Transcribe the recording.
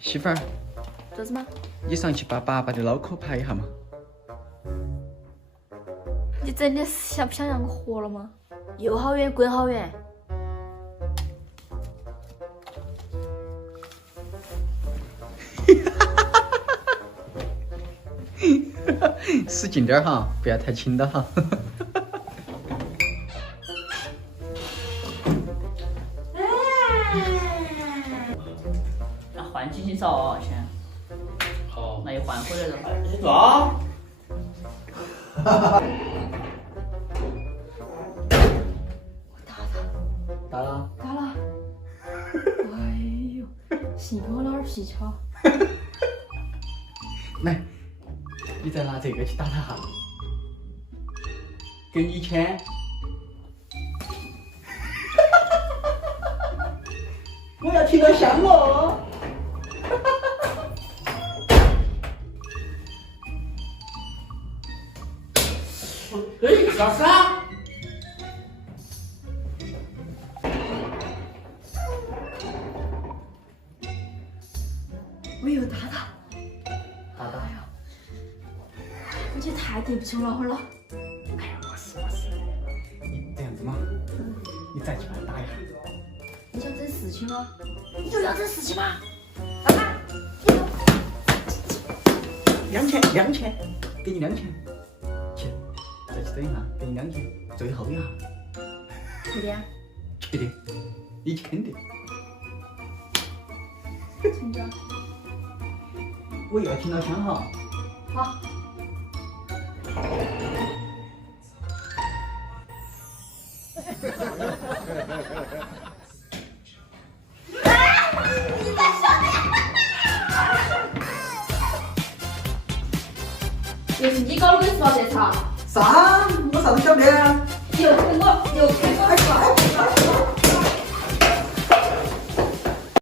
媳妇儿，做什么？你上去把爸爸的脑壳拍一下嘛。你真的想不想让我活了吗？又好远，滚好远。使劲点儿哈，不要太轻了哈。那换几斤烧钱？好，那又换回来了。你做啊？打了。打了。哎呦，幸亏我老儿脾气好。来，你再拿这个去打他哈。给你1000。我要听到香哦。哎，啥事啊？我又打他。打打。哎呦，我觉得太对不起我老汉了。哎呀，不是，你这样子嘛，你再去把他打一下。你想整事情吗？你就要整事情吗？ 2000，给你2000。去，再去整一下，给你2000，最后一下。确定？确定？你肯定？成交。我又要听到枪哈。好。又是你搞的鬼是吧？这场？啥？我啥都晓得啊。又骗我！